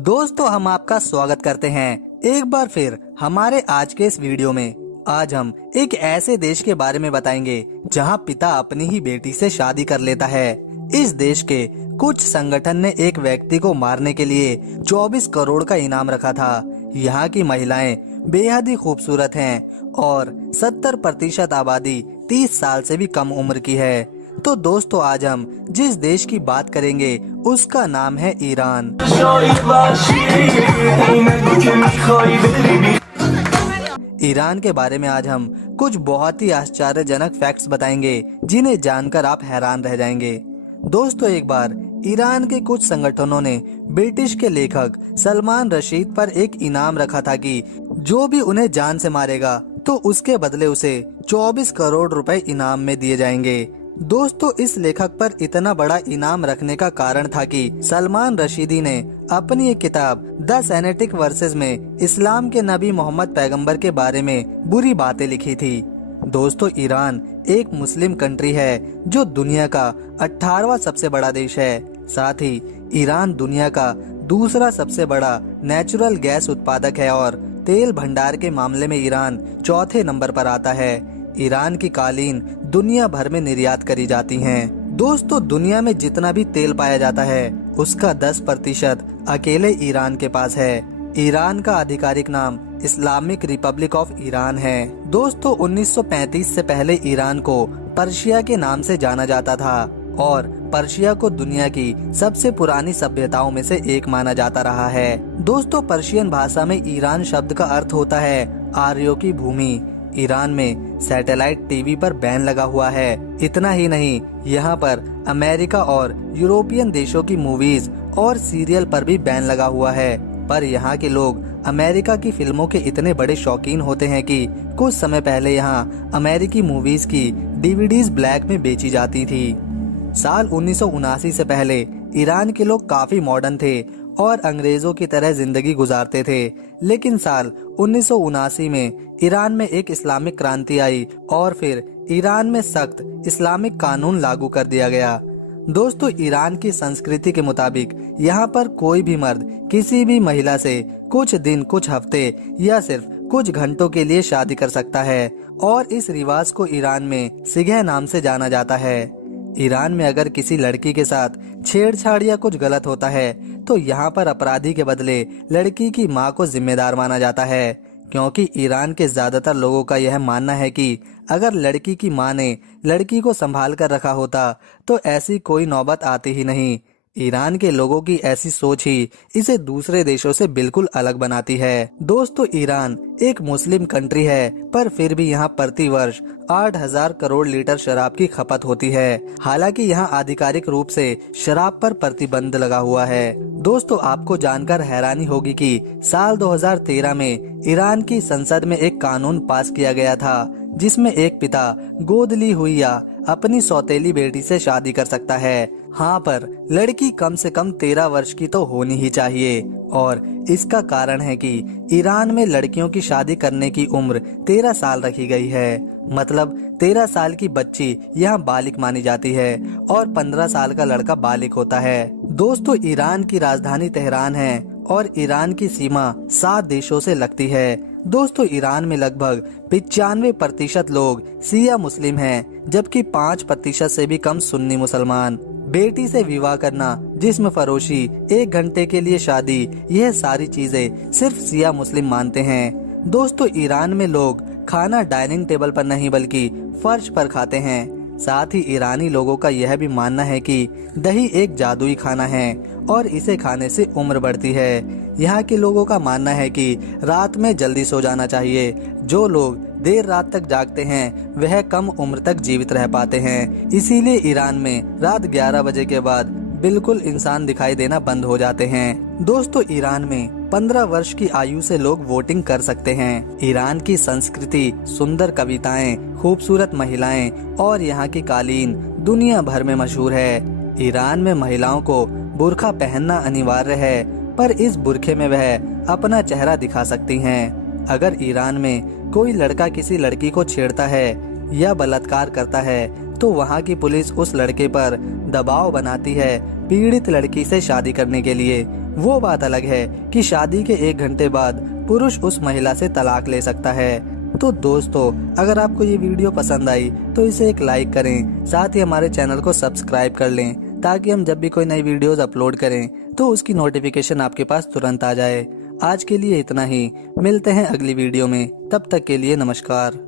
दोस्तों, हम आपका स्वागत करते हैं एक बार फिर हमारे आज के इस वीडियो में। आज हम एक ऐसे देश के बारे में बताएंगे जहां पिता अपनी ही बेटी से शादी कर लेता है। इस देश के कुछ संगठन ने एक व्यक्ति को मारने के लिए 24 करोड़ का इनाम रखा था। यहाँ की महिलाएं बेहद ही खूबसूरत हैं और 70% आबादी 30 साल से भी कम उम्र की है। तो दोस्तों, आज हम जिस देश की बात करेंगे उसका नाम है ईरान। ईरान के बारे में आज हम कुछ बहुत ही आश्चर्यजनक फैक्ट्स बताएंगे जिन्हें जानकर आप हैरान रह जाएंगे। दोस्तों, एक बार ईरान के कुछ संगठनों ने ब्रिटिश के लेखक सलमान रशीद पर एक इनाम रखा था कि जो भी उन्हें जान से मारेगा तो उसके बदले उसे 24 करोड़ रुपए इनाम में दिए जाएंगे। दोस्तों, इस लेखक पर इतना बड़ा इनाम रखने का कारण था कि सलमान रशीदी ने अपनी एक किताब द सेनेटिक वर्सेस में इस्लाम के नबी मोहम्मद पैगंबर के बारे में बुरी बातें लिखी थी। दोस्तों, ईरान एक मुस्लिम कंट्री है जो दुनिया का 18वां सबसे बड़ा देश है। साथ ही ईरान दुनिया का दूसरा सबसे बड़ा नेचुरल गैस उत्पादक है और तेल भंडार के मामले में ईरान चौथे नंबर पर आता है। ईरान की कालीन दुनिया भर में निर्यात करी जाती हैं। दोस्तों, दुनिया में जितना भी तेल पाया जाता है उसका 10% अकेले ईरान के पास है। ईरान का आधिकारिक नाम इस्लामिक रिपब्लिक ऑफ ईरान है। दोस्तों, 1935 से पहले ईरान को पर्शिया के नाम से जाना जाता था और पर्शिया को दुनिया की सबसे पुरानी सभ्यताओं में से एक माना जाता रहा है। दोस्तों, पर्शियन भाषा में ईरान शब्द का अर्थ होता है आर्यों की भूमि। ईरान में सैटेलाइट टीवी पर बैन लगा हुआ है। इतना ही नहीं, यहाँ पर अमेरिका और यूरोपियन देशों की मूवीज और सीरियल पर भी बैन लगा हुआ है। पर यहाँ के लोग अमेरिका की फिल्मों के इतने बड़े शौकीन होते हैं कि कुछ समय पहले यहाँ अमेरिकी मूवीज की डीवीडीज ब्लैक में बेची जाती थी। साल 1979 से पहले ईरान के लोग काफी मॉडर्न थे और अंग्रेजों की तरह जिंदगी गुजारते थे। लेकिन साल 1979 में ईरान में एक इस्लामिक क्रांति आई और फिर ईरान में सख्त इस्लामिक कानून लागू कर दिया गया। दोस्तों, ईरान की संस्कृति के मुताबिक यहाँ पर कोई भी मर्द किसी भी महिला से कुछ दिन, कुछ हफ्ते या सिर्फ कुछ घंटों के लिए शादी कर सकता है और इस रिवाज को ईरान में सिगह नाम से जाना जाता है। ईरान में अगर किसी लड़की के साथ छेड़छाड़ या कुछ गलत होता है तो यहाँ पर अपराधी के बदले लड़की की माँ को जिम्मेदार माना जाता है, क्योंकि ईरान के ज्यादातर लोगों का यह मानना है कि अगर लड़की की माँ ने लड़की को संभाल कर रखा होता तो ऐसी कोई नौबत आती ही नहीं। ईरान के लोगों की ऐसी सोच ही इसे दूसरे देशों से बिल्कुल अलग बनाती है। दोस्तों, ईरान एक मुस्लिम कंट्री है पर फिर भी यहाँ प्रति वर्ष 8,000 करोड़ लीटर शराब की खपत होती है। हालांकि यहाँ आधिकारिक रूप से शराब पर प्रतिबंध लगा हुआ है। दोस्तों, आपको जानकर हैरानी होगी कि साल 2013 में ईरान की संसद में एक कानून पास किया गया था जिसमें एक पिता गोद ली हुई या अपनी सौतेली बेटी से शादी कर सकता है। हाँ, पर लड़की कम से कम 13 वर्ष की तो होनी ही चाहिए और इसका कारण है कि ईरान में लड़कियों की शादी करने की उम्र 13 साल रखी गई है। मतलब 13 साल की बच्ची यहाँ बालिग मानी जाती है और 15 साल का लड़का बालिग होता है। दोस्तों, ईरान की राजधानी तेहरान है और ईरान की सीमा 7 देशों से लगती है। दोस्तों, ईरान में लगभग 95% लोग शिया मुस्लिम हैं, जबकि 5% से भी कम सुन्नी मुसलमान। बेटी से विवाह करना, जिस्म फरोशी, 1 घंटे के लिए शादी, यह सारी चीजें सिर्फ शिया मुस्लिम मानते हैं। दोस्तों, ईरान में लोग खाना डाइनिंग टेबल पर नहीं बल्कि फर्श पर खाते हैं। साथ ही ईरानी लोगों का यह भी मानना है कि दही एक जादुई खाना है और इसे खाने से उम्र बढ़ती है। यहाँ के लोगों का मानना है कि रात में जल्दी सो जाना चाहिए। जो लोग देर रात तक जागते हैं वह कम उम्र तक जीवित रह पाते हैं। इसीलिए ईरान में रात 11 बजे के बाद बिल्कुल इंसान दिखाई देना बंद हो जाते हैं। दोस्तों, ईरान में 15 वर्ष की आयु से लोग वोटिंग कर सकते हैं। ईरान की संस्कृति, सुंदर कविताएं, खूबसूरत महिलाएं और यहाँ की कालीन दुनिया भर में मशहूर है। ईरान में महिलाओं को बुर्का पहनना अनिवार्य है, पर इस बुर्के में वह अपना चेहरा दिखा सकती हैं। अगर ईरान में कोई लड़का किसी लड़की को छेड़ता है या बलात्कार करता है तो वहाँ की पुलिस उस लड़के पर दबाव बनाती है पीड़ित लड़की से शादी करने के लिए। वो बात अलग है कि शादी के 1 घंटे बाद पुरुष उस महिला से तलाक ले सकता है। तो दोस्तों, अगर आपको ये वीडियो पसंद आई तो इसे एक लाइक करें, साथ ही हमारे चैनल को सब्सक्राइब कर लें ताकि हम जब भी कोई नई वीडियोस अपलोड करें तो उसकी नोटिफिकेशन आपके पास तुरंत आ जाए। आज के लिए इतना ही, मिलते हैं अगली वीडियो में, तब तक के लिए नमस्कार।